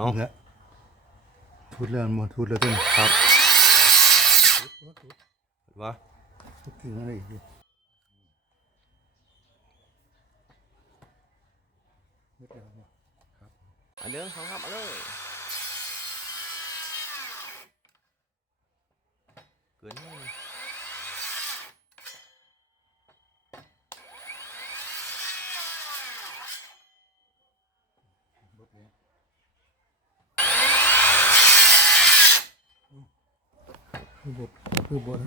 แล้วทุดแล้วมันทุดแล้วต้นครับวะทุกทีนั่นอีกทีมืดแล้วบ่อันเดิมสองครับเอาเลยเกินเลย คือบดคือบด